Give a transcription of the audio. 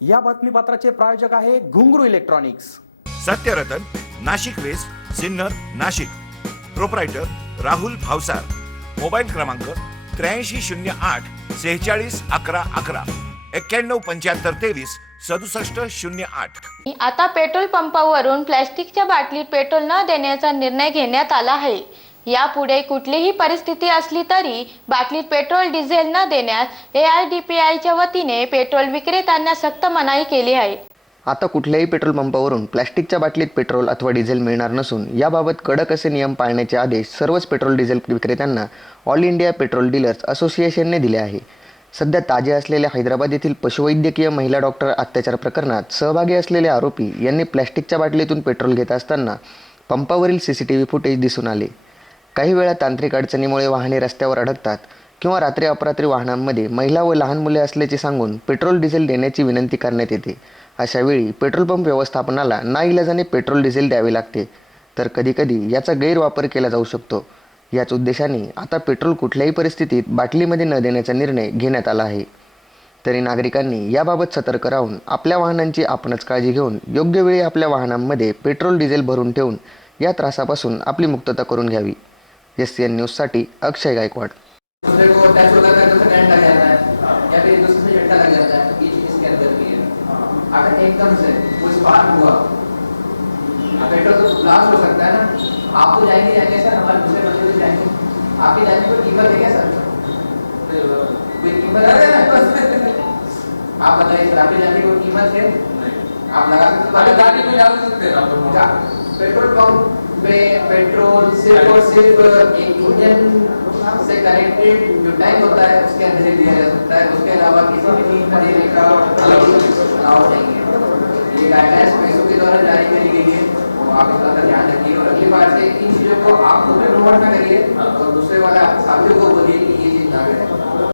या बातमीपत्राचे प्रायोजक आहे Ghungroo electronics. Satyaratan, Nashik west, Sinnar, Nashik. Proprietor Rahul Bhavsar. Mobile क्रमांक 8308 46 11 11 91 75 23 67 08. आता पेट्रोल पंपावरून प्लॅस्टिकच्या बाटलीत पेट्रोल न देण्याचा निर्णय घेण्यात आला आहे. यापुढे कुठलीही परिस्थिती असली तरी बाटलीत पेट्रोल डिझेल न देण्यास AIDPIच्या वतीने पेट्रोल विक्रेत्यांना सक्त मनाई केली आहे. आता कुठल्याही पेट्रोल पंपावरून प्लॅस्टिकच्या बाटलीत पेट्रोल अथवा डिझेल मिळणार नसून याबाबत कडक असे नियम पाळण्याचे आदेश सर्वच पेट्रोल डिझेल विक्रेत्यांना ऑल इंडिया पेट्रोल डीलर्स असोसिएशनने दिले आहे. सध्या ताजे असलेल्या हैदराबाद येथील पशुवैद्यकीय महिला डॉक्टर अत्याचार प्रकरणात सहभागी असलेले आरोपी यांनी प्लॅस्टिकच्या बाटलीतून पेट्रोल घेत असताना पंपावरील CCTV फुटेज दिसून आले. काही वेळा तांत्रिक अडचणीमुळे वाहने रस्त्यावर अडकतात किंवा रात्री अपरात्री वाहनांमध्ये महिला व लहान मुले असल्याचे सांगून पेट्रोल डिझेल देण्याची विनंती करण्यात येते. अशावेळी पेट्रोल पंप व्यवस्थापनाला नाईलाजाने पेट्रोल डिझेल द्यावे लागते, तर कधीकधी याचा गैरवापर केला जाऊ शकतो. याच उद्देशाने आता पेट्रोल कुठल्याही परिस्थितीत बाटलीमध्ये न देण्याचा निर्णय घेण्यात आला आहे. तरी नागरिकांनी याबाबत सतर्क राहून आपल्या वाहनांची आपणच काळजी घेऊन योग्य वेळी आपल्या वाहनांमध्ये पेट्रोल डिझेल भरून ठेवून या त्रासापासून आपली मुक्तता करून घ्यावी. SCN न्यूजसाठी अक्षय गायकवाड. एकदम से कोई स्पार्क हुआ, पेट्रोल तो ब्लास्ट हो सकता है ना. आप तो जाएंगे सर, हमारे दूसरे बंदे भी जाएंगे. आपकी जाने को कीमत है क्या सर? कोई कीमत है ना? आप बताइए सर, आपकी जाने को कीमत है? आप लगा सकते हैं गाड़ी में डाल सकते हैं. पेट्रोल पंप पे पेट्रोल सिर्फ और सिर्फ एक इंजन से कनेक्टेड जो टैंक होता है उसके अंदर ही दिया जा सकता है. उसके अलावा किसी भी चीज का देने का अलाउ नहीं है. ये गाइडलाइंस पैसों के द्वारा जारी करी गई है, तो आप इसका ध्यान रखिए और अगली बार से इन चीज़ों को आप खुद प्रमोट ना करिए और दूसरे वाले आपके साथियों को बोलिए कि ये चीज़ ना करें.